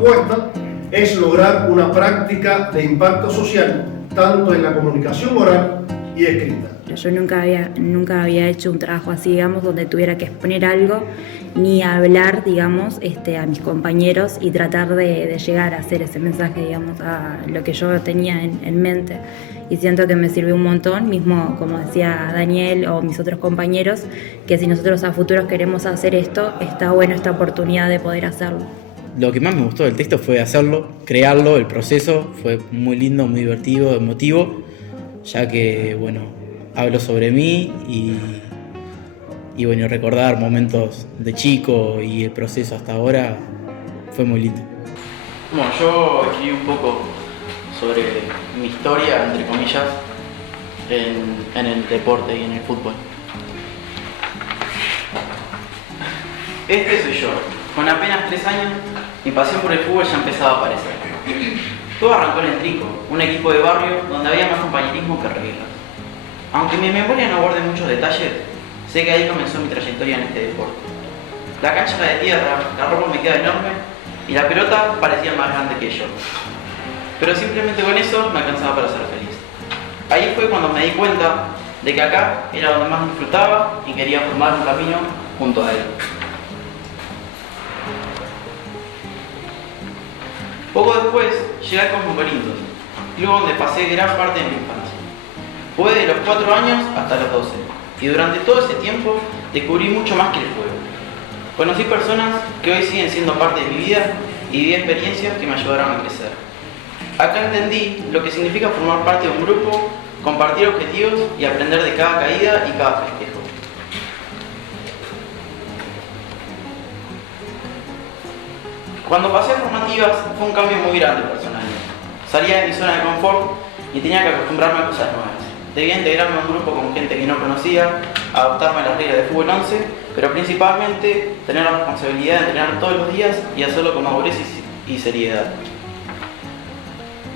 propuesta es lograr una práctica de impacto social, tanto en la comunicación oral y escrita. Yo nunca había hecho un trabajo así, digamos, donde tuviera que exponer algo, ni hablar, digamos, a mis compañeros y tratar de llegar a hacer ese mensaje, digamos, a lo que yo tenía en mente. Y siento que me sirvió un montón, mismo como decía Daniel o mis otros compañeros, que si nosotros a futuros queremos hacer esto, está bueno esta oportunidad de poder hacerlo. Lo que más me gustó del texto fue hacerlo, crearlo, el proceso fue muy lindo, muy divertido, emotivo, ya que, bueno, hablo sobre mí y bueno, recordar momentos de chico y el proceso hasta ahora fue muy lindo. Bueno, yo escribí un poco sobre mi historia, entre comillas, en el deporte y en el fútbol. Este soy yo. Con apenas 3 años, mi pasión por el fútbol ya empezaba a aparecer. Todo arrancó en el Trico, un equipo de barrio donde había más compañerismo que reglas. Aunque mi memoria no guarde muchos detalles, sé que ahí comenzó mi trayectoria en este deporte. La cancha era de tierra, la ropa me queda enorme y la pelota parecía más grande que yo. Pero simplemente con eso me alcanzaba para ser feliz. Ahí fue cuando me di cuenta de que acá era donde más disfrutaba y quería formar un camino junto a él. Poco después llegué al Cosmo Corintios, club donde pasé gran parte de mi infancia. Fue de los 4 años hasta los 12, y durante todo ese tiempo descubrí mucho más que el juego. Conocí personas que hoy siguen siendo parte de mi vida y viví experiencias que me ayudaron a crecer. Acá entendí lo que significa formar parte de un grupo, compartir objetivos y aprender de cada caída y cada festejo. Cuando pasé a formativas fue un cambio muy grande personalmente. Salía de mi zona de confort y tenía que acostumbrarme a cosas nuevas. Debía integrarme a un grupo con gente que no conocía, adaptarme a las reglas de fútbol 11, pero principalmente tener la responsabilidad de entrenar todos los días y hacerlo con madurez y seriedad.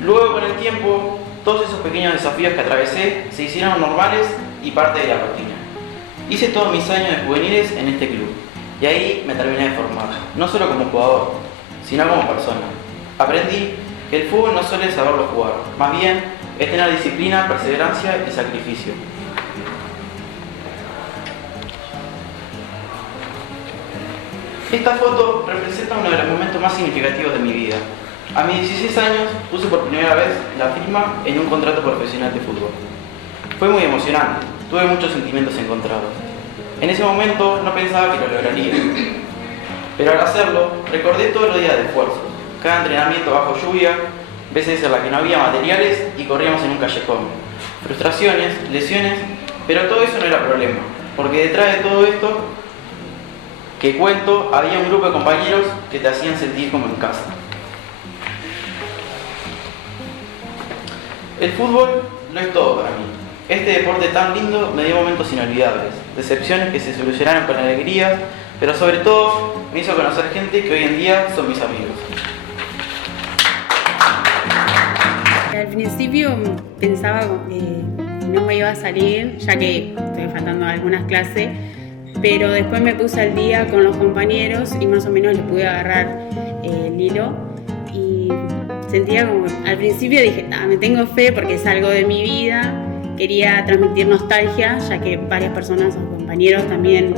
Luego, con el tiempo, todos esos pequeños desafíos que atravesé se hicieron normales y parte de la rutina. Hice todos mis años de juveniles en este club y ahí me terminé de formar, no solo como jugador, sino como persona. Aprendí que el fútbol no solo es saberlo jugar, más bien es tener disciplina, perseverancia y sacrificio. Esta foto representa uno de los momentos más significativos de mi vida. A mis 16 años puse por primera vez la firma en un contrato profesional de fútbol. Fue muy emocionante, tuve muchos sentimientos encontrados. En ese momento no pensaba que lo lograría, pero al hacerlo recordé todos los días de esfuerzo, cada entrenamiento bajo lluvia, veces en las que no había materiales y corríamos en un callejón, frustraciones, lesiones, pero todo eso no era problema, porque detrás de todo esto que cuento había un grupo de compañeros que te hacían sentir como en casa. El fútbol no es todo para mí. Este deporte tan lindo me dio momentos inolvidables, decepciones que se solucionaron con alegría, pero sobre todo me hizo conocer gente que hoy en día son mis amigos. Al principio pensaba que no me iba a salir, ya que estoy faltando algunas clases, pero después me puse al día con los compañeros y más o menos le pude agarrar el hilo. Y sentía como, al principio dije, me tengo fe porque es algo de mi vida, quería transmitir nostalgia, ya que varias personas o compañeros también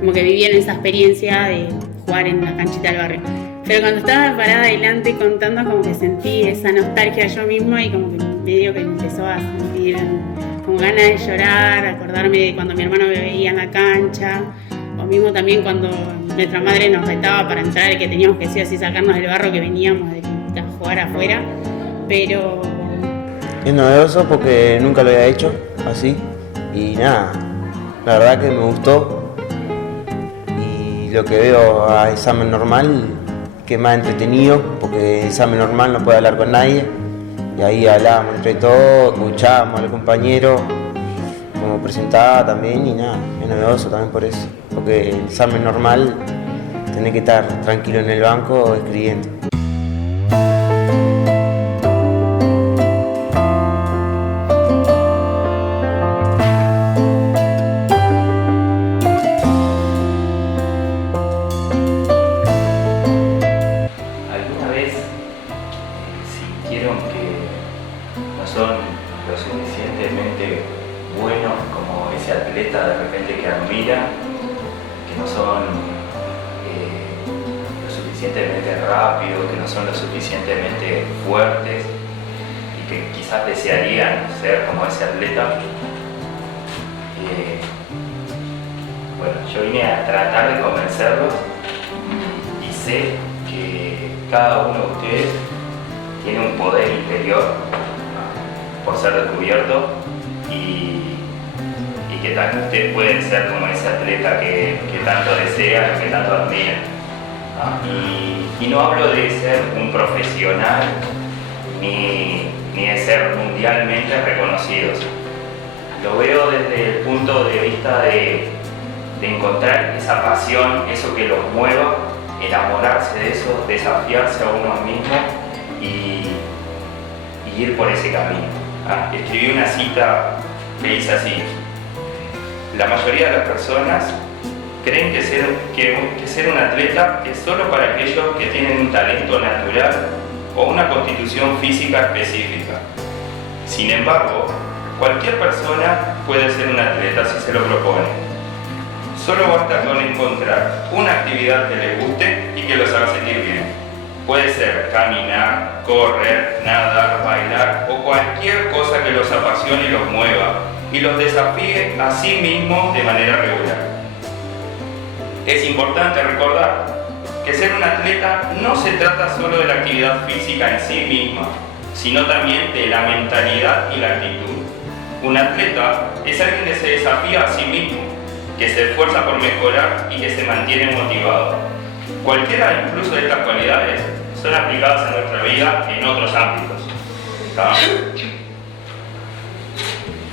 como que vivían esa experiencia de jugar en la canchita del barrio. Pero cuando estaba parada adelante contando, como que sentí esa nostalgia yo misma y como que medio que empezó a sentir como ganas de llorar, acordarme de cuando mi hermano me veía en la cancha, o mismo también cuando nuestra madre nos retaba para entrar y que teníamos que sí o sí sacarnos del barro que veníamos de jugar afuera, pero... Es novedoso porque nunca lo había hecho así y nada, la verdad que me gustó y lo que veo a examen normal que es más entretenido porque examen normal no puede hablar con nadie y ahí hablábamos entre todos, escuchábamos al compañero como presentaba también y nada, es novedoso también por eso, porque el examen normal tenés que estar tranquilo en el banco escribiendo. suficientemente rápidos, que no son lo suficientemente fuertes y que quizás desearían ser como ese atleta. Bueno, yo vine a tratar de convencerlos y sé que cada uno de ustedes tiene un poder interior por ser descubierto y que también ustedes pueden ser como ese atleta que tanto desean, que tanto admiran. Y no hablo de ser un profesional ni de ser mundialmente reconocidos. Lo veo desde el punto de vista de encontrar esa pasión, eso que los mueva, enamorarse de eso, desafiarse a uno mismo y ir por ese camino. Escribí una cita que dice así: la mayoría de las personas creen que ser un atleta es solo para aquellos que tienen un talento natural o una constitución física específica. Sin embargo, cualquier persona puede ser un atleta si se lo propone. Solo basta con encontrar una actividad que les guste y que los haga sentir bien. Puede ser caminar, correr, nadar, bailar o cualquier cosa que los apasione y los mueva y los desafíe a sí mismos de manera regular. Es importante recordar que ser un atleta no se trata solo de la actividad física en sí misma, sino también de la mentalidad y la actitud. Un atleta es alguien que se desafía a sí mismo, que se esfuerza por mejorar y que se mantiene motivado. Cualquiera incluso de estas cualidades son aplicadas en nuestra vida en otros ámbitos.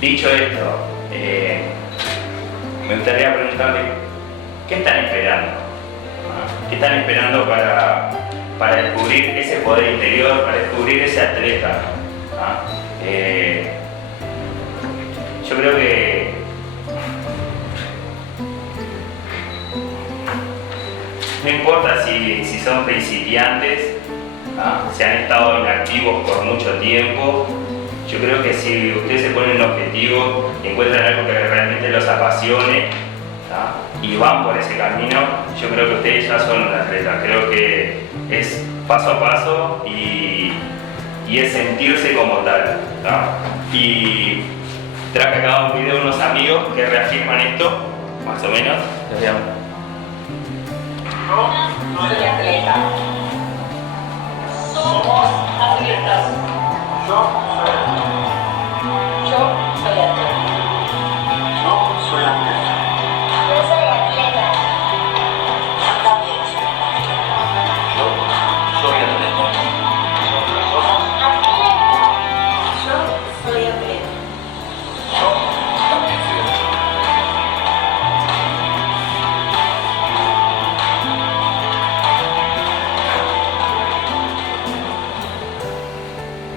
Dicho esto, me gustaría preguntarle, ¿qué están esperando? ¿Qué están esperando para descubrir ese poder interior, para descubrir ese atleta? Yo creo que no importa si son principiantes, si han estado inactivos por mucho tiempo. Yo creo que si ustedes se ponen un objetivo, encuentran algo que realmente los apasione y van por ese camino, yo creo que ustedes ya son un atleta. Creo que es paso a paso y es sentirse como tal. Y traje acá un video de unos amigos que reafirman esto, más o menos. Los veamos. Yo soy atleta. Somos atletas. Yo soy atleta. Yo soy atleta. Yo soy atleta. Yo soy atleta. Yo también soy atleta. Yo soy atleta. Somos atletas. Yo soy atleta. Yo también soy atleta.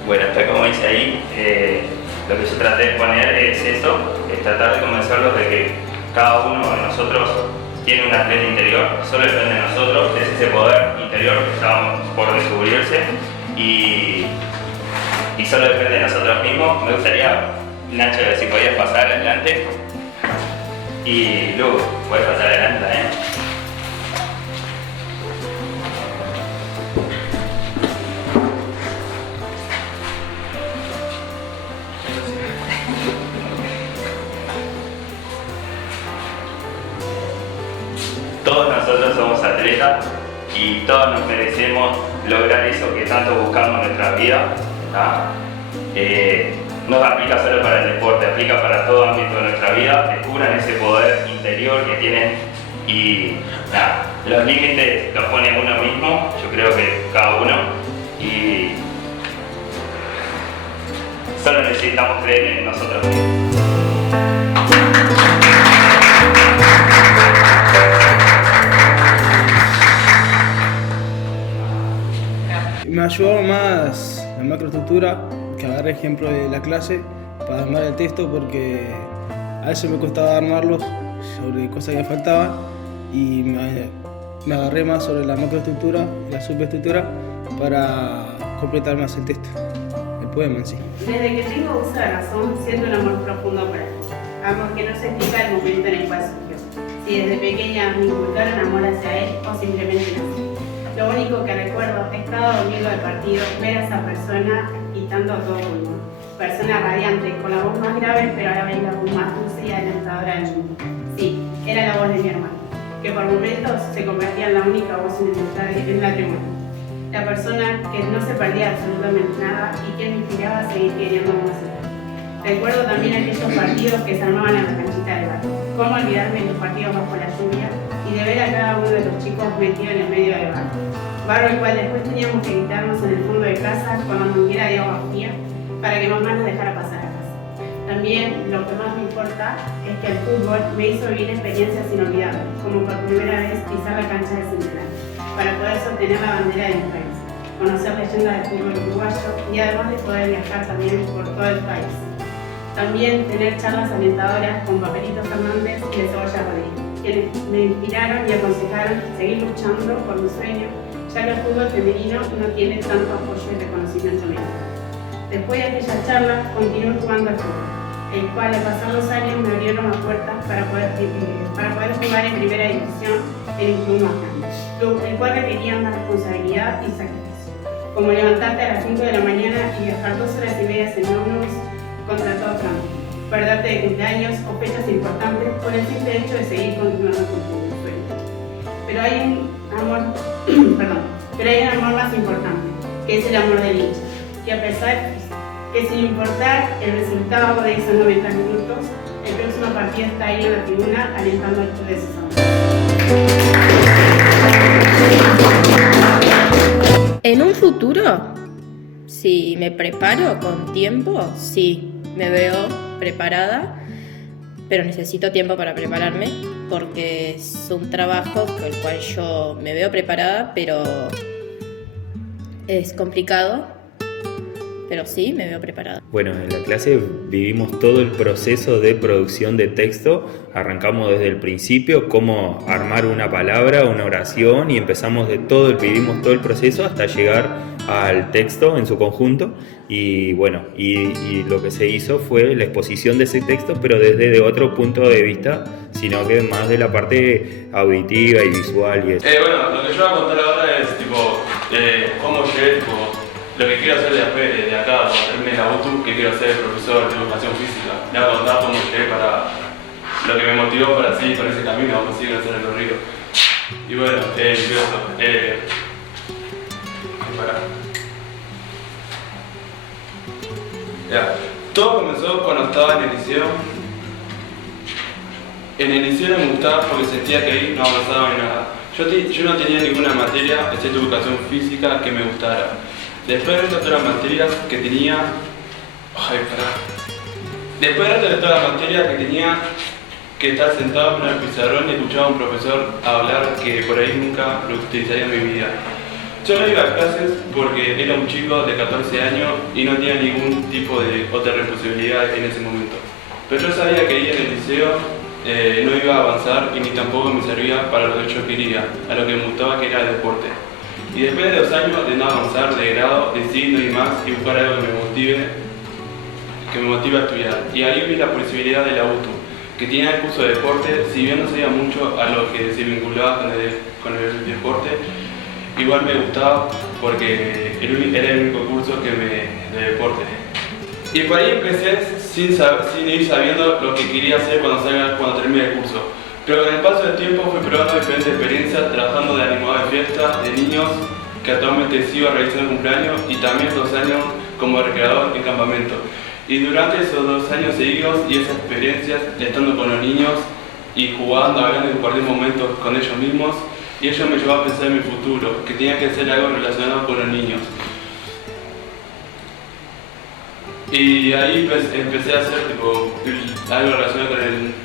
Bueno, está como dice ahí, lo que yo traté de poner es eso, es tratar de convencerlos de que cada uno de nosotros tiene un atleta interior, solo depende de nosotros, es ese poder interior que estamos por descubrirse y solo depende de nosotros mismos. Me gustaría, Nacho, si podías pasar adelante y Lu, puedes pasar adelante también. Todos nosotros somos atletas y todos nos merecemos lograr eso que tanto buscamos en nuestra vida. No aplica solo para el deporte, aplica para todo ámbito de nuestra vida. Descubran ese poder interior que tienen y los límites los pone uno mismo, yo creo que cada uno, y solo necesitamos creer en nosotros mismos. Me ayudó más la macroestructura, que agarré ejemplo de la clase para armar el texto, porque a veces me costaba armarlo sobre cosas que faltaban y me agarré más sobre la macroestructura y la superestructura para completar más el texto, el poema en sí. Desde que tengo uso de razón, siento un amor profundo por él. Amor que no se explica el momento en el cual surgió. Si desde pequeña me inculcaron amor hacia él o simplemente nací. Lo único que recuerdo es cada domingo del partido ver a esa persona gritando a todo el mundo. Persona radiante, con la voz más grave, pero a la vez la voz más dulce y alentadora del mundo. Sí, era la voz de mi hermano, que por momentos se convertía en la única voz en la tribuna. La persona que no se perdía absolutamente nada y que me inspiraba a seguir queriendo música. Recuerdo también aquellos partidos que se armaban en la canchita del barrio. Cómo olvidarme de los partidos bajo la lluvia y de ver a cada uno de los chicos metido en el medio del barro. Barro el cual después teníamos que gritarnos en el fondo de casa con la manguera de agua fría para que mamá nos dejara pasar a casa. También lo que más me importa es que el fútbol me hizo vivir experiencias inolvidables, como por primera vez pisar la cancha de Central, para poder sostener la bandera de mi país, conocer leyendas del fútbol uruguayo y además de poder viajar también por todo el país. También tener charlas alentadoras con Papelito Fernández y de Cebolla Rodríguez, quienes me inspiraron y aconsejaron seguir luchando por mi sueño, ya que el fútbol femenino no tiene tanto apoyo y reconocimiento médico. Después de aquellas charlas, continué jugando al fútbol, el cual al pasar los años me abrieron las puertas para poder jugar en primera división en un club más grande, club el cual requería más responsabilidad y sacrificio, como levantarte a las 5 de la mañana y viajar 2 horas y media en ómnibus contra todo tránsito, perderte de cumpleaños o fechas importantes por el simple hecho de seguir continuando con tu sueño. Pero hay un amor más importante, que es el amor del hincha, que a pesar que sin importar el resultado de esos 90 minutos, el próximo partido está ahí en la tribuna alentando al club de sus amores. En un futuro, si me preparo con tiempo, sí, me veo preparada, pero necesito tiempo para prepararme porque es un trabajo con el cual yo me veo preparada, pero es complicado, pero sí me veo preparada. Bueno, en la clase vivimos todo el proceso de producción de texto. Arrancamos desde el principio, cómo armar una palabra, una oración, y empezamos vivimos todo el proceso hasta llegar al texto en su conjunto. Y bueno, y lo que se hizo fue la exposición de ese texto, pero desde otro punto de vista, sino que más de la parte auditiva y visual y eso. Bueno, lo que yo voy a contar ahora es cómo llegué, lo que quiero hacer de acá, cuando termine la UTU, que quiero ser profesor de educación física. Le voy a contar cómo llegué para lo que me motivó para seguir por ese camino, para seguir hacer el recorrido. Y bueno, todo comenzó cuando estaba en el liceo. En el liceo me gustaba porque sentía que ahí no avanzaba en nada. Yo no tenía ninguna materia, excepto educación física, que me gustara. Después de todas las materias que tenía... Después de todas las materias que tenía que estar sentado en el pizarrón y escuchaba a un profesor hablar que por ahí nunca lo utilizaría en mi vida. Yo no iba a clases porque era un chico de 14 años y no tenía ningún tipo de otra responsabilidad en ese momento. Pero yo sabía que ir en el liceo no iba a avanzar y ni tampoco me servía para lo que yo quería, a lo que me gustaba, que era el deporte. Y después de 2 años de no avanzar de grado, decidí no ir más y buscar algo que me motive a estudiar. Y ahí vi la posibilidad de la UTU, que tenía el curso de deporte. Si bien no sabía mucho a lo que se vinculaba con el deporte, igual me gustaba porque era el único curso de deporte. Y por ahí empecé sin ir sabiendo lo que quería hacer cuando terminé el curso. Pero con el paso del tiempo fui probando diferentes experiencias, trabajando de animador de fiestas, de niños, que actualmente sigo realizando cumpleaños, y también 2 años como recreador en campamento. Y durante esos 2 años seguidos y esas experiencias, estando con los niños y jugando, hablando y compartiendo momentos con ellos mismos, y ello me llevó a pensar en mi futuro, que tenía que ser algo relacionado con los niños. Y ahí empecé a hacer algo relacionado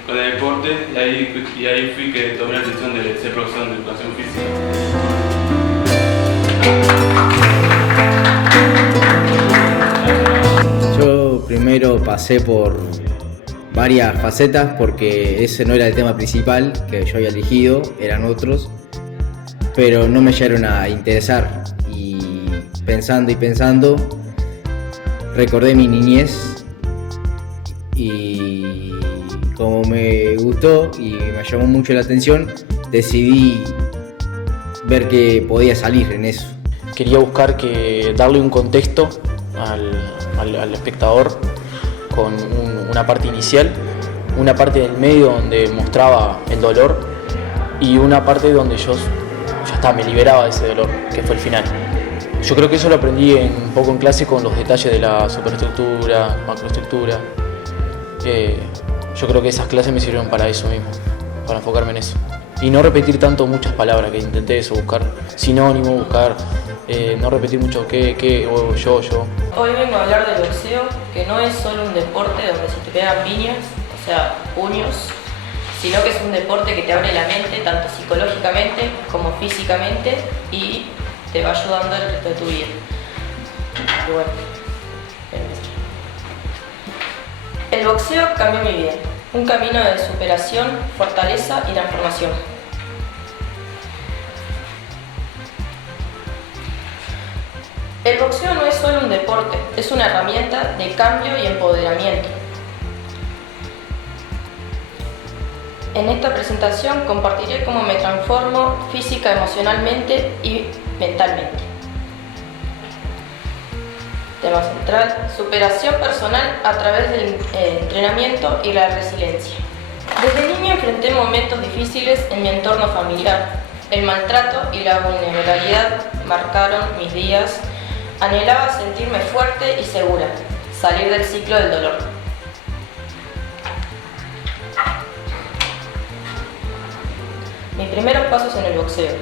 con el deporte, y ahí fui que tomé la decisión de ser profesor de educación física. Yo primero pasé por varias facetas porque ese no era el tema principal que yo había elegido, eran otros, pero no me llegaron a interesar, y pensando recordé mi niñez y como me gustó y me llamó mucho la atención, decidí ver que podía salir en eso. Quería buscar darle un contexto al espectador con una parte inicial, una parte del medio donde mostraba el dolor y una parte donde yo ya está, me liberaba de ese dolor, que fue el final. Yo creo que eso lo aprendí un poco en clase con los detalles de la superestructura, macroestructura. Yo creo que esas clases me sirvieron para eso mismo, para enfocarme en eso. Y no repetir tanto muchas palabras, que intenté eso, buscar sinónimos, no repetir mucho qué, o yo. Hoy vengo a hablar del boxeo, que no es solo un deporte donde se te pegan piñas, o sea, puños, sino que es un deporte que te abre la mente, tanto psicológicamente como físicamente, y te va ayudando el resto de tu vida. Y bueno, el boxeo cambió mi vida, un camino de superación, fortaleza y transformación. El boxeo no es solo un deporte, es una herramienta de cambio y empoderamiento. En esta presentación compartiré cómo me transformo física, emocionalmente y mentalmente. Tema central: superación personal a través del entrenamiento y la resiliencia. Desde niño enfrenté momentos difíciles en mi entorno familiar. El maltrato y la vulnerabilidad marcaron mis días. Anhelaba sentirme fuerte y segura, salir del ciclo del dolor. Mis primeros pasos en el boxeo.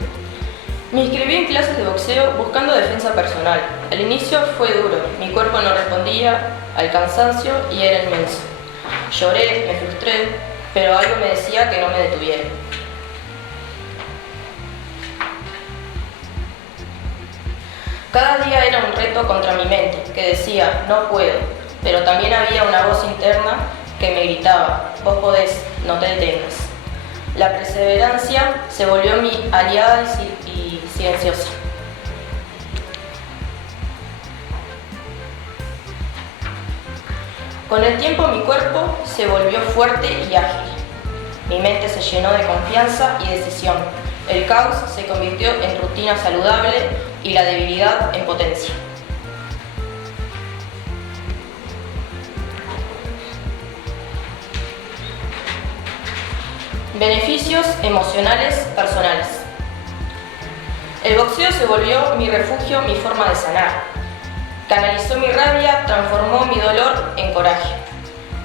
Me inscribí en clases de boxeo buscando defensa personal. Al inicio fue duro, mi cuerpo no respondía al cansancio y era inmenso. Lloré, me frustré, pero algo me decía que no me detuviera. Cada día era un reto contra mi mente, que decía, no puedo, pero también había una voz interna que me gritaba, vos podés, no te detengas. La perseverancia se volvió mi aliada y silenciosa. Con el tiempo mi cuerpo se volvió fuerte y ágil. Mi mente se llenó de confianza y decisión. El caos se convirtió en rutina saludable y la debilidad en potencia. Beneficios emocionales personales. El boxeo se volvió mi refugio, mi forma de sanar. Canalizó mi rabia, transformó mi dolor en coraje.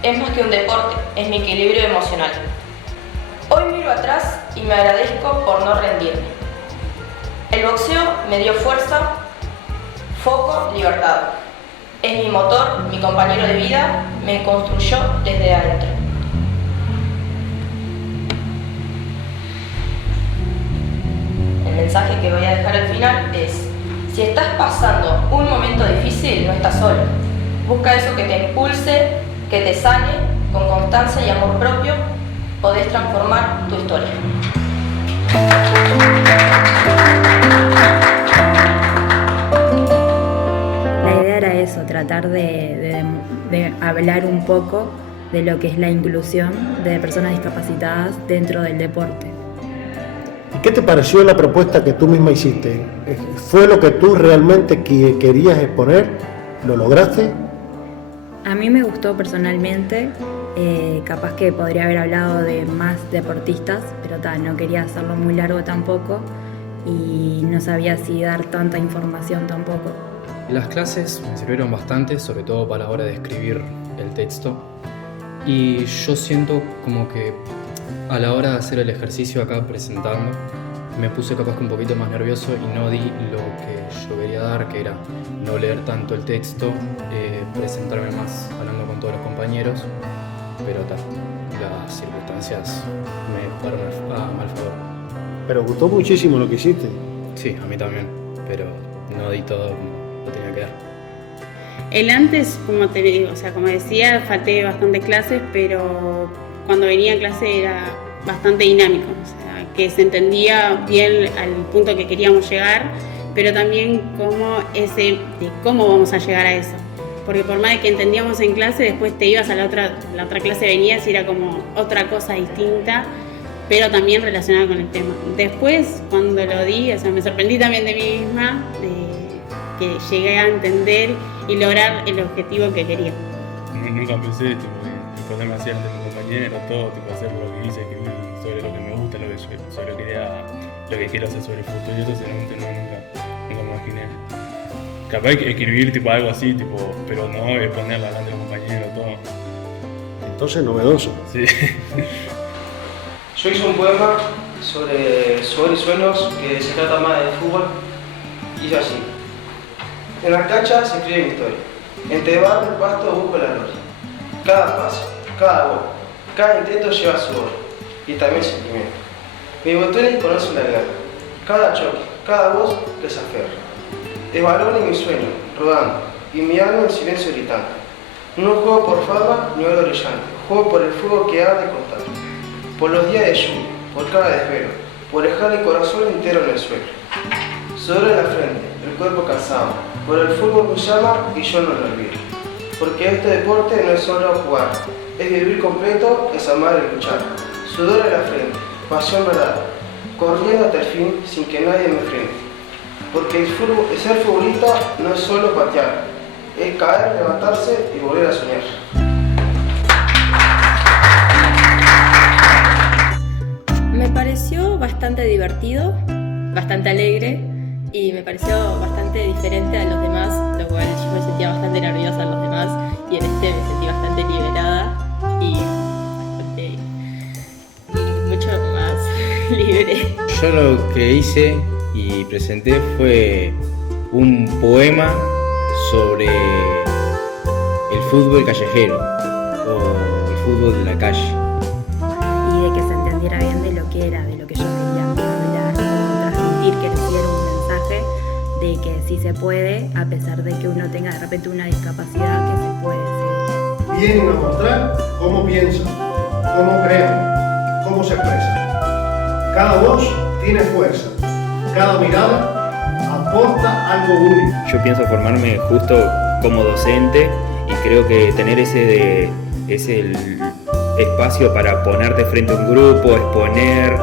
Es más que un deporte, es mi equilibrio emocional. Hoy miro atrás y me agradezco por no rendirme. El boxeo me dio fuerza, foco, libertad. Es mi motor, mi compañero de vida, me construyó desde adentro. El mensaje que voy a dejar al final es: si estás pasando un momento difícil, no estás solo. Busca eso que te impulse, que te sane, con constancia y amor propio, podés transformar tu historia. La idea era eso, tratar de hablar un poco de lo que es la inclusión de personas discapacitadas dentro del deporte. ¿Y qué te pareció la propuesta que tú misma hiciste? ¿Fue lo que tú realmente querías exponer? ¿Lo lograste? A mí me gustó personalmente, capaz que podría haber hablado de más deportistas, pero no quería hacerlo muy largo tampoco y no sabía si dar tanta información tampoco. Las clases me sirvieron bastante, sobre todo para la hora de escribir el texto, y yo siento como que a la hora de hacer el ejercicio acá presentando me puse capaz que un poquito más nervioso y no di lo que yo quería dar, que era no leer tanto el texto, presentarme más hablando con todos los compañeros, pero las circunstancias me jugaron a mal favor. Pero gustó muchísimo lo que hiciste. Sí, a mí también, pero no di todo como lo tenía que dar. El antes, como decía, falté bastantes clases, pero cuando venía a clase era bastante dinámico, o sea, que se entendía bien al punto que queríamos llegar, pero también cómo vamos a llegar a eso. Porque por más de que entendíamos en clase, después te ibas a la otra clase, venías y era como otra cosa distinta, pero también relacionada con el tema. Después, cuando lo di, o sea, me sorprendí también de mí misma, de que llegué a entender y lograr el objetivo que quería. Nunca pensé ponerme así ante mis compañeros, todo, hacer lo que hice, escribir sobre lo que me gusta, sobre lo que quiero hacer sobre el futuro, y eso sinceramente nunca me imaginé. Capaz de escribir algo así, pero no ponerla delante de los compañeros, todo. Entonces novedoso. Sí. Yo hice un poema sobre sueños que se trata más del fútbol. Dice así: en la cancha se escribe mi historia. Entre barro y pasto busco la gloria. Cada paso, cada gol, cada intento lleva su gol y también sentimiento. Mis botones conocen la guerra. Cada choque, cada voz que se aferra. Es balón en mi sueño, rodando, y mi alma en silencio gritando. No juego por fama ni oro brillante, juego por el fuego que arde constante. Por los días de lluvia, por cada desvelo, por dejar el corazón entero en el suelo. Sudor en la frente, el cuerpo cansado, por el fútbol me llama y yo no lo olvido. Porque este deporte no es solo jugar, es vivir completo, es amar y luchar. Sudor en la frente, pasión verdadera, corriendo hasta el fin sin que nadie me frene. Porque el ser futbolista no es solo patear, es caer, levantarse y volver a soñar. Me pareció bastante divertido, bastante alegre y me pareció bastante diferente a los demás, lo cual yo me sentía bastante nerviosa en los demás y en este me sentí bastante liberada y mucho más libre. Yo lo que hice y presenté fue un poema sobre el fútbol callejero o el fútbol de la calle. Y de que se entendiera bien de lo que era, de lo que yo quería hablar o transmitir, que les diera un mensaje de que sí se puede, a pesar de que uno tenga de repente una discapacidad, que se puede seguir. Vienen a mostrar cómo piensan, cómo crean, cómo se expresan. Cada voz tiene fuerza, cada mirada aporta algo único. Yo pienso formarme justo como docente y creo que tener ese espacio para ponerte frente a un grupo, exponer,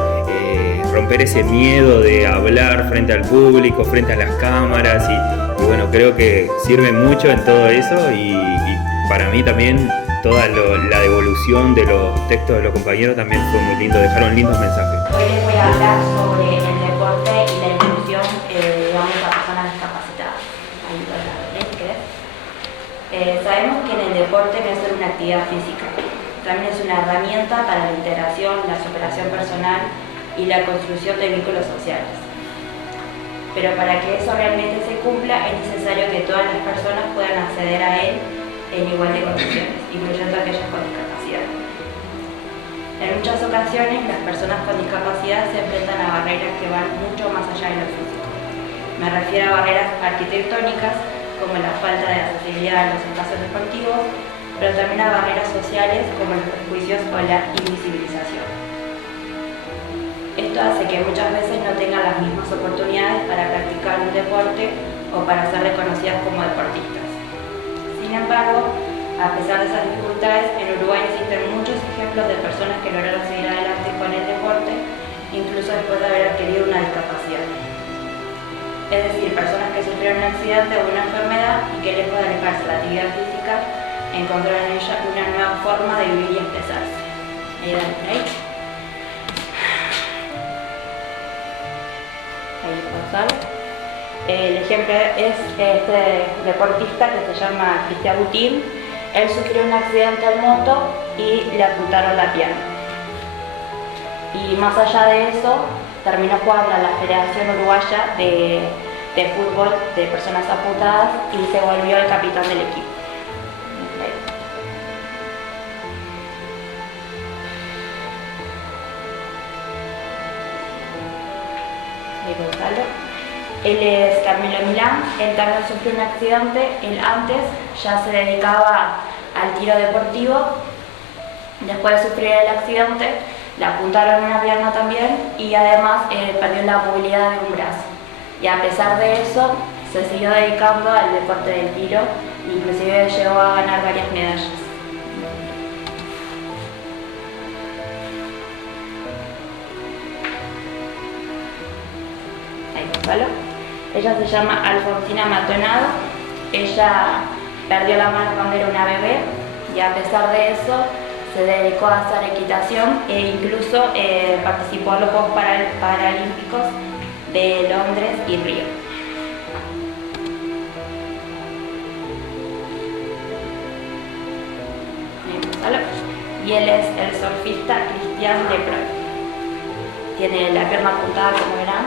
romper ese miedo de hablar frente al público, frente a las cámaras y bueno, creo que sirve mucho en todo eso y para mí también toda la devolución de los textos de los compañeros también fue muy lindo, dejaron lindos mensajes. Hoy les voy a hablar sobre el deporte y la inclusión, digamos, a personas discapacitadas. Sabemos que en el deporte no es solo una actividad física, también es una herramienta para la integración, la superación personal y la construcción de vínculos sociales. Pero para que eso realmente se cumpla es necesario que todas las personas puedan acceder a él en igual de condiciones, incluyendo aquellas con discapacidad. En muchas ocasiones las personas con discapacidad se enfrentan a barreras que van mucho más allá de lo físico. Me refiero a barreras arquitectónicas como la falta de accesibilidad a los espacios deportivos, pero también a barreras sociales como los prejuicios o la invisibilización. Esto hace que muchas veces no tengan las mismas oportunidades para practicar un deporte o para ser reconocidas como deportistas. Sin embargo, a pesar de esas dificultades, en Uruguay existen muchos ejemplos de personas que lograron seguir adelante con el deporte, incluso después de haber adquirido una discapacidad. Es decir, personas que sufrieron un accidente o una enfermedad y que lejos de alejarse de la actividad física, encontraron en ella una nueva forma de vivir y expresarse. Ahí Gonzalo. El ejemplo es este deportista que se llama Cristian Butín. Él sufrió un accidente en moto y le amputaron la pierna. Y más allá de eso, terminó jugando en la Federación Uruguaya de Fútbol de Personas Amputadas y se volvió el capitán del equipo. Gonzalo. Él es Carmelo Milán, él también sufrió un accidente, él antes ya se dedicaba al tiro deportivo, después de sufrir el accidente le apuntaron una pierna también y además perdió la movilidad de un brazo. Y a pesar de eso se siguió dedicando al deporte del tiro, inclusive llegó a ganar varias medallas. ¿vale? Ella se llama Alfonsina Maldonado. Ella perdió la mano cuando era una bebé y a pesar de eso se dedicó a hacer equitación e incluso participó en los Juegos Paralímpicos de Londres y Río. ¿Vale? Y él es el surfista Cristian de Proy. Tiene la pierna apuntada, como verán.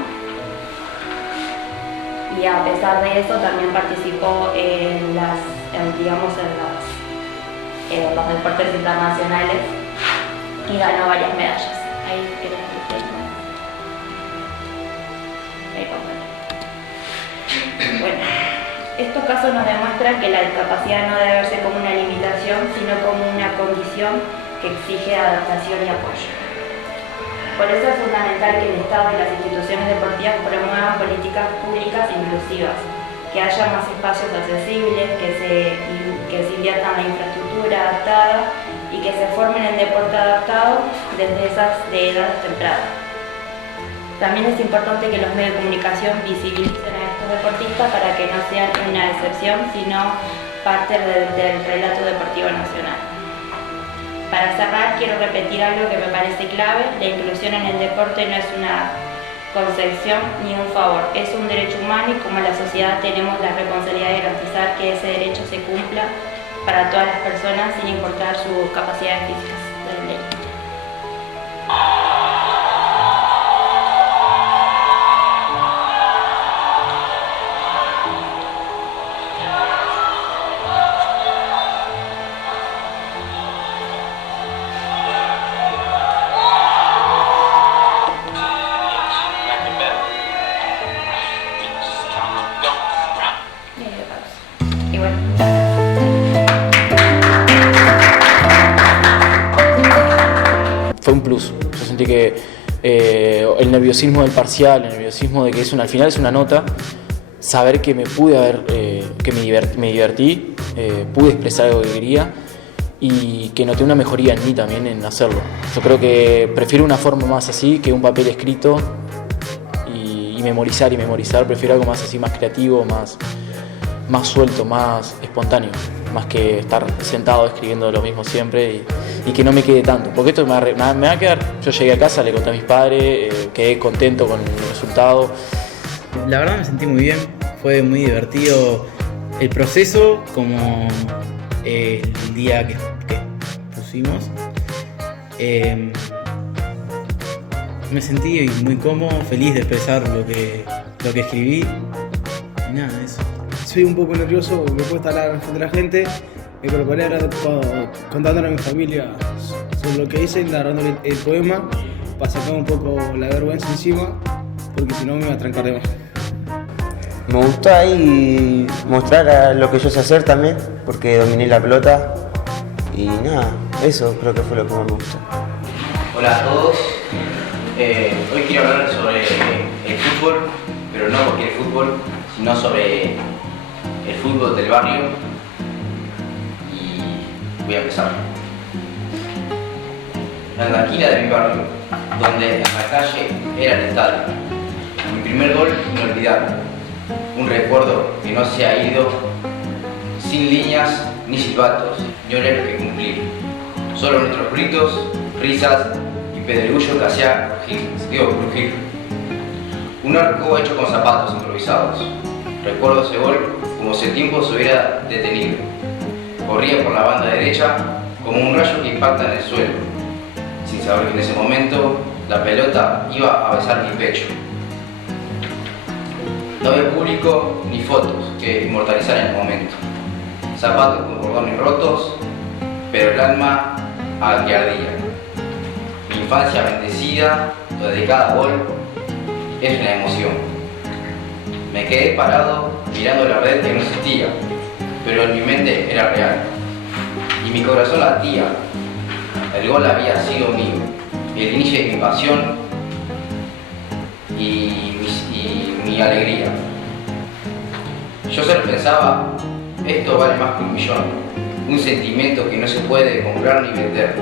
Y a pesar de eso también participó en los deportes internacionales y ganó varias medallas. Ahí quedan tus temas. Bueno, estos casos nos demuestran que la discapacidad no debe verse como una limitación, sino como una condición que exige adaptación y apoyo. Por eso es fundamental que el Estado y las instituciones deportivas promuevan políticas públicas inclusivas, que haya más espacios accesibles, que se invierta en la infraestructura adaptada y que se formen en deporte adaptado desde edades tempranas. También es importante que los medios de comunicación visibilicen a estos deportistas para que no sean una excepción, sino parte del relato deportivo nacional. Para cerrar, quiero repetir algo que me parece clave: la inclusión en el deporte no es una concesión ni un favor, es un derecho humano y como la sociedad tenemos la responsabilidad de garantizar que ese derecho se cumpla para todas las personas sin importar sus capacidades físicas. Fue un plus. Yo sentí que el nerviosismo del parcial, el nerviosismo de que al final es una nota, saber que me me divertí, pude expresar algo que quería y que noté una mejoría en mí también en hacerlo. Yo creo que prefiero una forma más así que un papel escrito y memorizar, prefiero algo más así, más creativo, más suelto, más espontáneo, más que estar sentado escribiendo lo mismo siempre y que no me quede tanto, porque esto me va a quedar. Yo llegué a casa, le conté a mis padres, quedé contento con el resultado. La verdad me sentí muy bien, fue muy divertido el proceso, como el día que pusimos. Me sentí muy cómodo, feliz de expresar lo que escribí y nada, eso. Soy un poco nervioso, me cuesta hablar frente a la gente. Me preparé contándole a mi familia sobre lo que hice, narrándole el poema para sacar un poco la vergüenza encima, porque si no me iba a trancar de más. Me gustó ahí mostrar lo que yo sé hacer también, porque dominé la pelota y nada, eso creo que fue lo que más me gustó. Hola a todos, hoy quiero hablar sobre el fútbol, pero no cualquier fútbol, sino sobre el fútbol del barrio. Y voy a empezar. En la esquina de mi barrio, donde en la calle era el estadio, mi primer gol inolvidable, un recuerdo que no se ha ido, sin líneas ni silbatos, ni horarios que cumplir, solo nuestros gritos, risas y pedregullo que hacía crujir. Un arco hecho con zapatos improvisados. Recuerdo ese gol como si el tiempo se hubiera detenido. Corría por la banda derecha como un rayo que impacta en el suelo, sin saber que en ese momento la pelota iba a besar mi pecho. No había público ni fotos que inmortalizaran el momento. Zapatos con cordones rotos, pero el alma al que ardía. Mi infancia bendecida, donde cada gol es una emoción. Me quedé parado mirando la red que no existía, pero en mi mente era real. Y mi corazón latía. El gol había sido mío, el inicio de mi pasión y mi alegría. Yo solo pensaba, esto vale más que 1 millón, un sentimiento que no se puede comprar ni vender.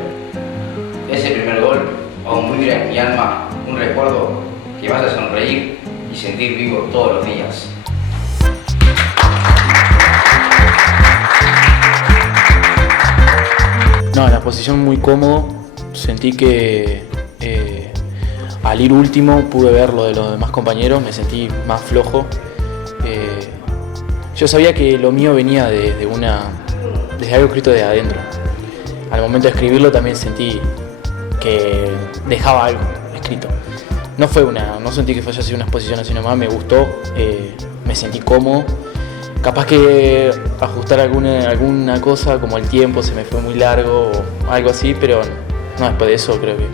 Ese primer gol aún vibra en mi alma, un recuerdo que me hace sonreír y sentir vivo todos los días. No, en la posición muy cómodo. Sentí que al ir último pude ver lo de los demás compañeros, me sentí más flojo. Yo sabía que lo mío venía desde algo escrito de adentro. Al momento de escribirlo también sentí que dejaba algo escrito. No sentí que fuese así una exposición así nomás, me gustó, me sentí cómodo. Capaz que ajustar alguna cosa como el tiempo se me fue muy largo o algo así, pero no, después de eso creo que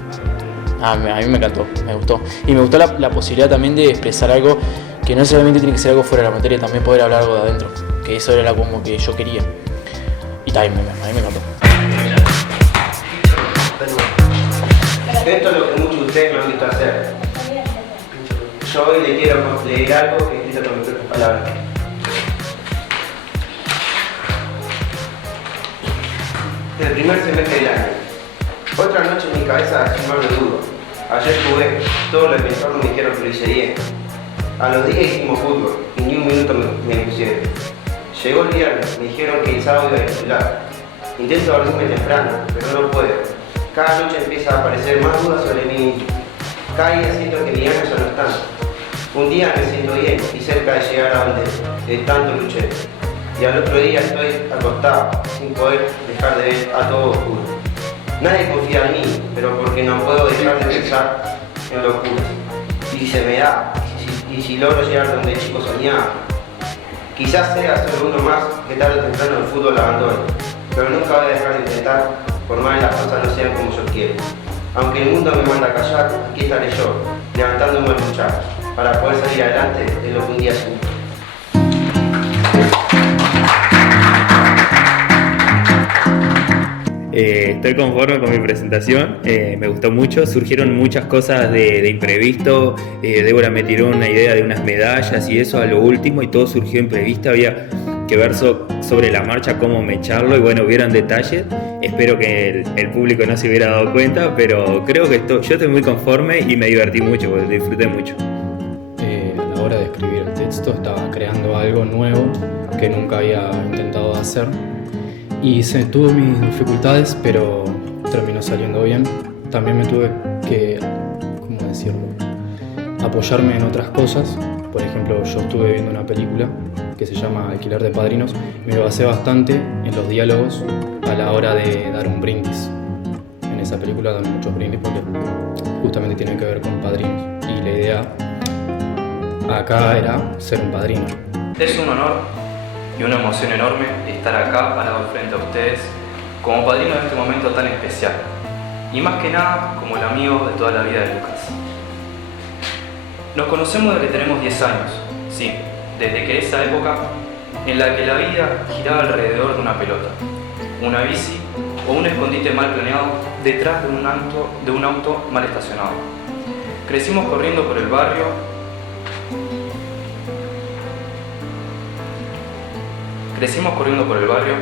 a mí me encantó, me gustó. Y me gustó la posibilidad también de expresar algo que no necesariamente tiene que ser algo fuera de la materia, también poder hablar algo de adentro, que eso era como que yo quería. Y también a mí me encantó. Esto es lo que muchos de ustedes me han visto hacer. Yo hoy le quiero leer algo que he escrito con mis propias palabras. El primer semestre del año. Otra noche en mi cabeza sin más de duro. Ayer jugué, todos los defensores me dijeron que lo hice bien. A los días hicimos fútbol y ni un minuto me pusieron. Llegó el viernes, me dijeron que el sábado iba a titular. Intento dormirme temprano, pero no puedo. Cada noche empieza a aparecer más dudas sobre mí mismo. Cada día siento que mis ganas ya no están. Un día me siento bien y cerca de llegar a donde tanto luché. Y al otro día estoy acostado, sin poder dejar de ver a todo oscuro. Nadie confía en mí, pero porque no puedo dejar de pensar en lo oscuro. Y si se me da, y si logro llegar donde el chico soñaba. Quizás sea solo uno más que tarde o temprano el fútbol abandone, pero nunca voy a dejar de intentar, por más que las cosas no sean como yo quiero. Aunque el mundo me manda a callar, aquí estaré yo, levantándome a luchar, para poder salir adelante de lo que un día supe. Estoy conforme con mi presentación, me gustó mucho, surgieron muchas cosas de imprevisto. Débora me tiró una idea de unas medallas y eso a lo último y todo surgió imprevisto, había que ver sobre la marcha cómo mecharlo y bueno, hubieron detalles. Espero que el público no se hubiera dado cuenta, pero creo que yo estoy muy conforme y me divertí mucho, porque disfruté mucho. A la hora de escribir el texto estaba creando algo nuevo que nunca había intentado hacer. Y tuve mis dificultades, pero terminó saliendo bien. También me tuve que, ¿cómo decirlo?, apoyarme en otras cosas. Por ejemplo, yo estuve viendo una película que se llama Alquiler de Padrinos. Me basé bastante en los diálogos a la hora de dar un brindis. En esa película dan muchos brindis porque justamente tienen que ver con padrinos. Y la idea acá era ser un padrino. Es un honor y una emoción enorme estar acá parado frente a ustedes como padrino de este momento tan especial y más que nada como el amigo de toda la vida de Lucas. Nos conocemos desde que tenemos 10 años, sí, desde que esa época en la que la vida giraba alrededor de una pelota, una bici o un escondite mal planeado detrás de un auto mal estacionado. Crecimos corriendo por el barrio. Crecimos corriendo por el barrio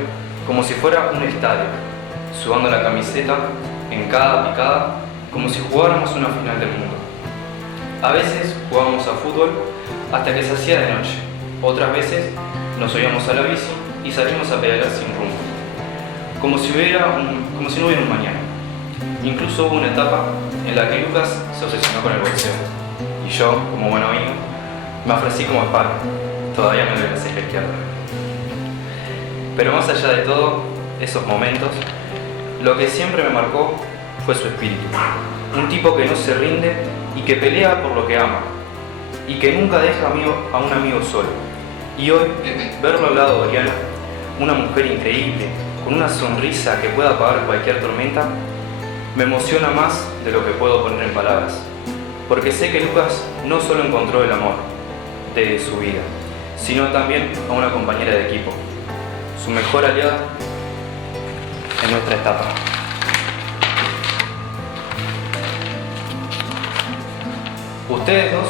como si fuera un estadio, sudando la camiseta en cada picada como si jugáramos una final del mundo. A veces jugábamos a fútbol hasta que se hacía de noche, otras veces nos subíamos a la bici y salimos a pedalear sin rumbo, como si no hubiera un mañana. Incluso hubo una etapa en la que Lucas se obsesionó con el boxeo y yo, como buen amigo, me ofrecí como sparring. Todavía me duele la ceja izquierda. Pero más allá de todo, esos momentos, lo que siempre me marcó fue su espíritu. Un tipo que no se rinde y que pelea por lo que ama. Y que nunca deja a un amigo solo. Y hoy, verlo al lado de Oriana, una mujer increíble, con una sonrisa que pueda apagar cualquier tormenta, me emociona más de lo que puedo poner en palabras. Porque sé que Lucas no solo encontró el amor de su vida, sino también a una compañera de equipo. Su mejor aliada en nuestra etapa. Ustedes dos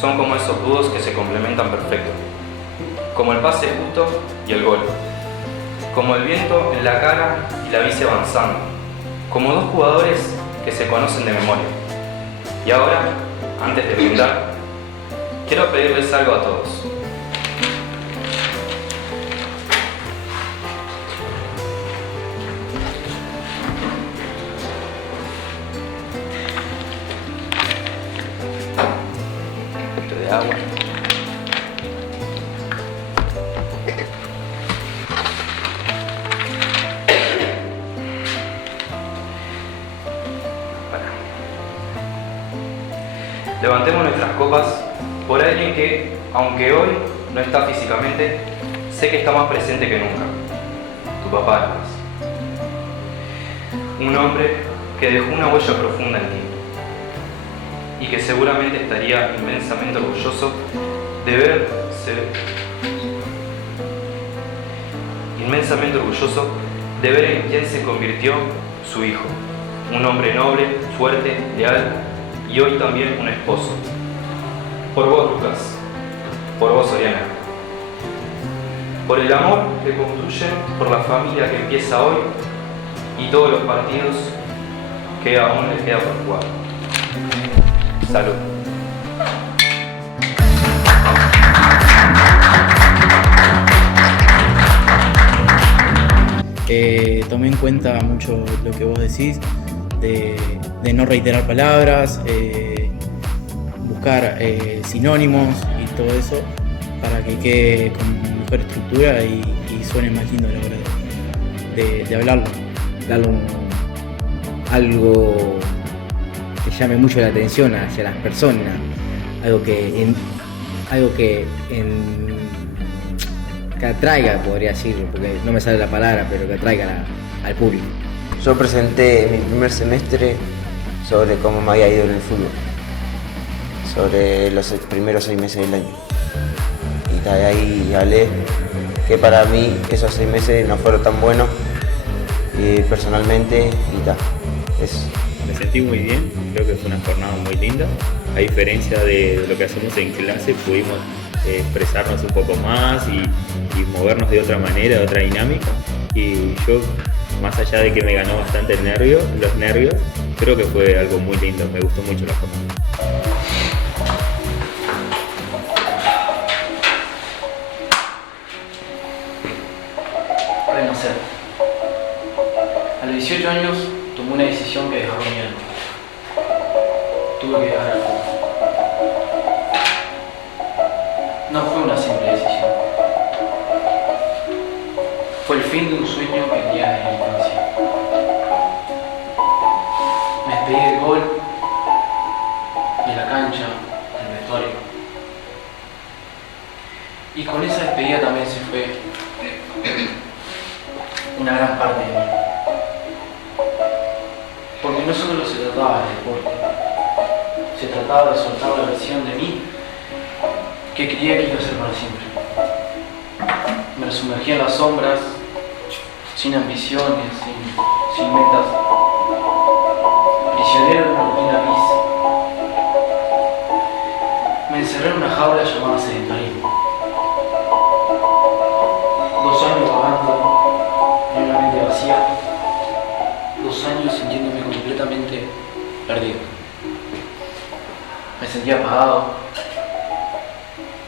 son como esos dúos que se complementan perfecto, como el pase justo y el gol, como el viento en la cara y la bici avanzando, como dos jugadores que se conocen de memoria. Y ahora, antes de brindar, quiero pedirles algo a todos. Un poquito de agua. Levantemos nuestras copas por alguien que, aunque hoy no está físicamente, sé que está más presente que nunca. Tu papá, además. Un hombre que dejó una huella profunda en ti y que seguramente estaría inmensamente orgulloso de ver en quién se convirtió su hijo. Un hombre noble, fuerte, leal y hoy también un esposo. Por vos, Lucas. Por vos, Oriana. Por el amor que construyen, por la familia que empieza hoy y todos los partidos que aún les queda por jugar. Salud. Tomé en cuenta mucho lo que vos decís, de no reiterar palabras, buscar sinónimos y todo eso para que quede con mejor estructura y suene más lindo a la hora de hablarlo. Darle algo que llame mucho la atención hacia las personas, algo que atraiga, podría decirlo, porque no me sale la palabra, pero que atraiga al público. Yo presenté mi primer semestre sobre cómo me había ido en el fútbol, sobre los primeros 6 meses del año. Y de ahí hablé que para mí esos 6 meses no fueron tan buenos personalmente y tal. Me sentí muy bien, creo que fue una jornada muy linda. A diferencia de lo que hacemos en clase, pudimos expresarnos un poco más y movernos de otra manera, de otra dinámica. Y yo, más allá de que me ganó bastante los nervios, creo que fue algo muy lindo, me gustó mucho la jornada. Renacer. A los 18 años tomé una decisión que dejó mi alma. Tuve que dejar el fútbol. No fue una simple decisión. Fue el fin de un sueño que tenía desde la infancia. Me despedí del gol, de la cancha, del vestuario. Y con esa despedida también se fue una gran parte de mí. Porque no solo se trataba del deporte, se trataba de soltar la versión de mí que creía que iba a ser para siempre. Me sumergí en las sombras, sin ambiciones, sin metas, prisionero de una rutina gris. Me encerré en una jaula llamada sedentarismo. 2 años vagando en una mente vacía, 2 años sintiéndome completamente perdido. Me sentía apagado,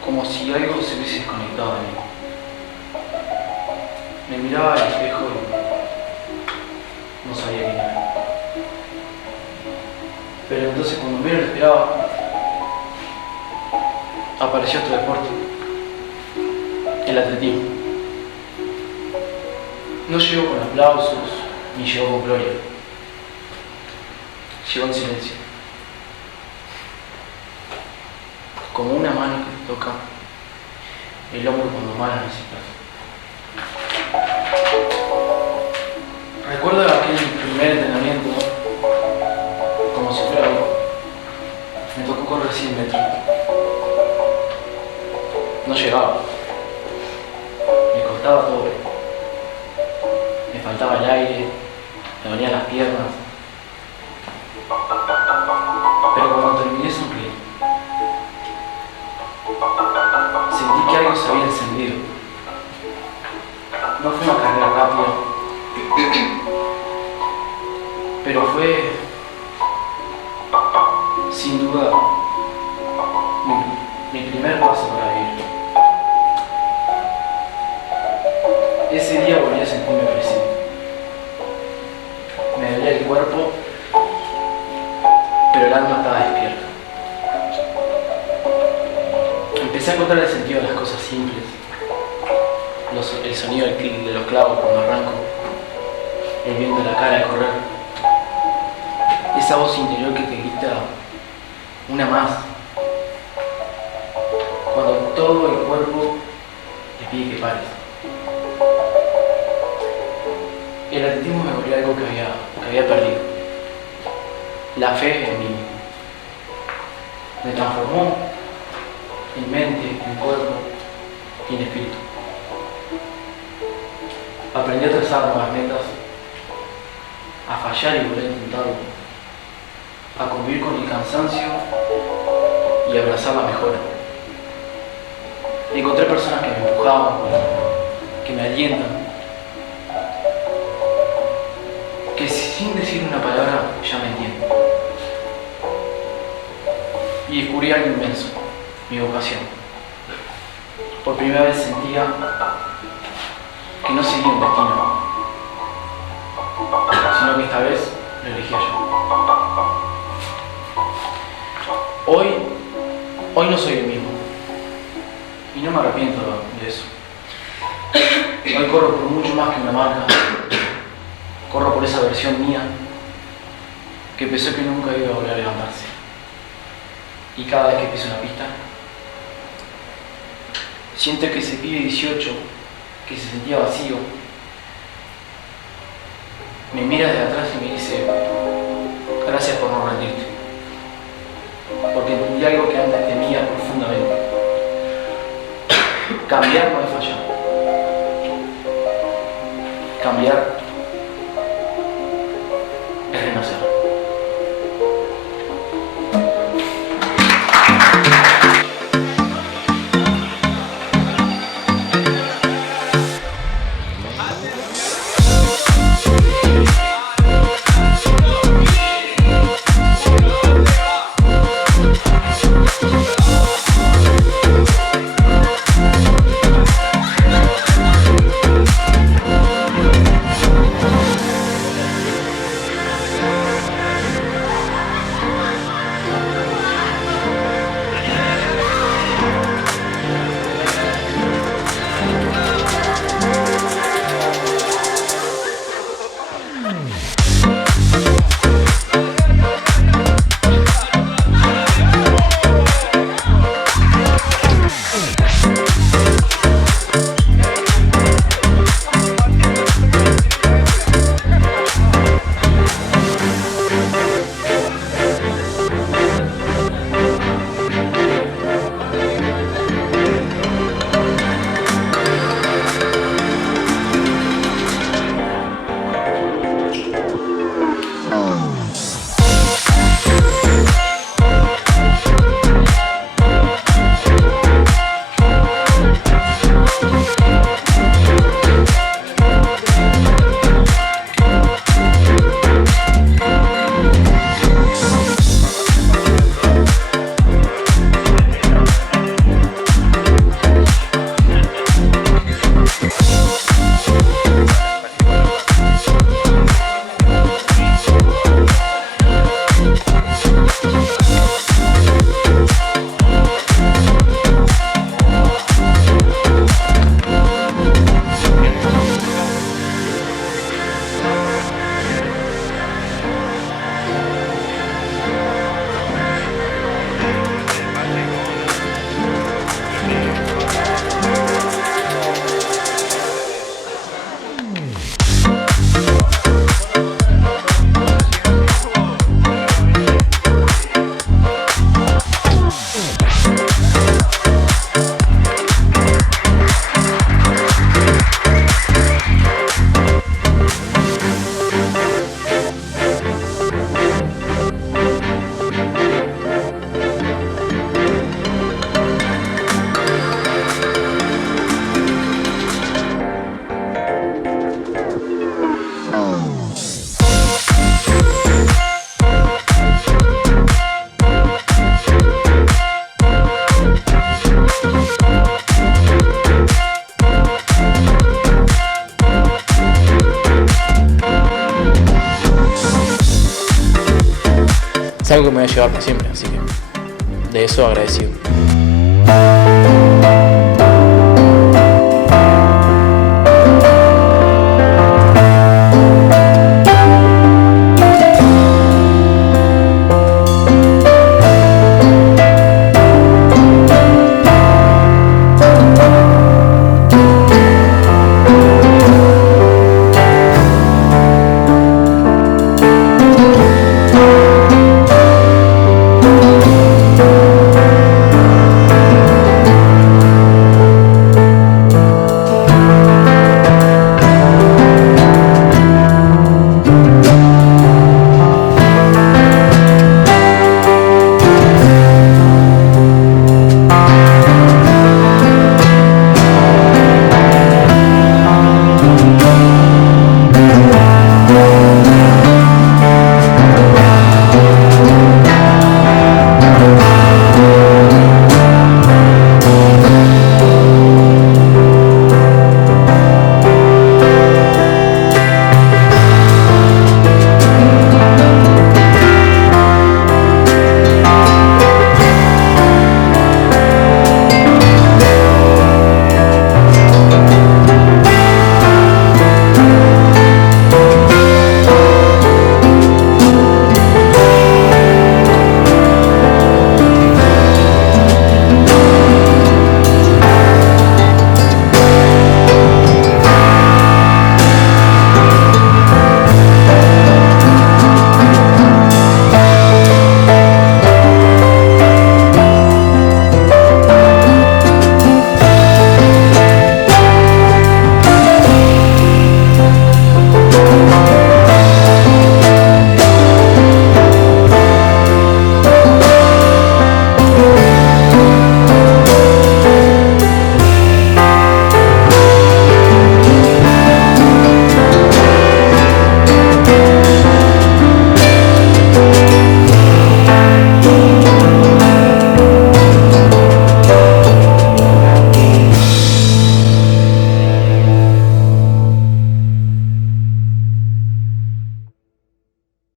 como si algo se hubiese desconectado de mí. Me miraba al espejo y no sabía quién era. Pero entonces, cuando menos lo esperaba, apareció otro deporte, el atletismo. No llegó con aplausos, ni llegó con gloria. Llegó en silencio. Como una mano que te toca el hombro cuando más lo necesitas. Recuerdo aquel primer entrenamiento como si fuera hoy. Me tocó correr 100 metros. No llegaba. Me costaba todo. Me faltaba el aire, me dolían las piernas. Pero cuando terminé sonreí. Sentí que algo se había encendido. No fue una carrera rápida, pero fue, sin duda, mi primer Ese día volví a sentirme presente. Me dolía el cuerpo, pero el alma estaba despierta. Empecé a encontrar el sentido de las cosas simples, el sonido del clic de los clavos cuando arranco, el viento de la cara al correr, esa voz interior que te grita una más, cuando todo el cuerpo te pide que pares. El atletismo me volvió algo que había perdido. La fe en mí me transformó en mente, en cuerpo y en espíritu. Aprendí a trazar nuevas metas, a fallar y volver a intentarlo, a convivir con el cansancio y a abrazar la mejora. Encontré personas que me empujaban, que me alientan, que sin decir una palabra ya me entienden. Y descubrí algo inmenso, mi vocación. Por primera vez sentía que no seguía un destino, sino que esta vez lo elegía yo. Hoy no soy el mismo, y no me arrepiento de eso. Hoy corro por mucho más que una marca, corro por esa versión mía que pensó que nunca iba a volver a levantarse. Y cada vez que piso una pista, siento que ese pibe 18, que se sentía vacío, me mira desde atrás y me dice: gracias por no rendirte, porque entendí algo que antes temía profundamente. Cambiar no es fallar. Cambiar es renacer. algo que me voy a llevar para siempre, así que de eso agradecido.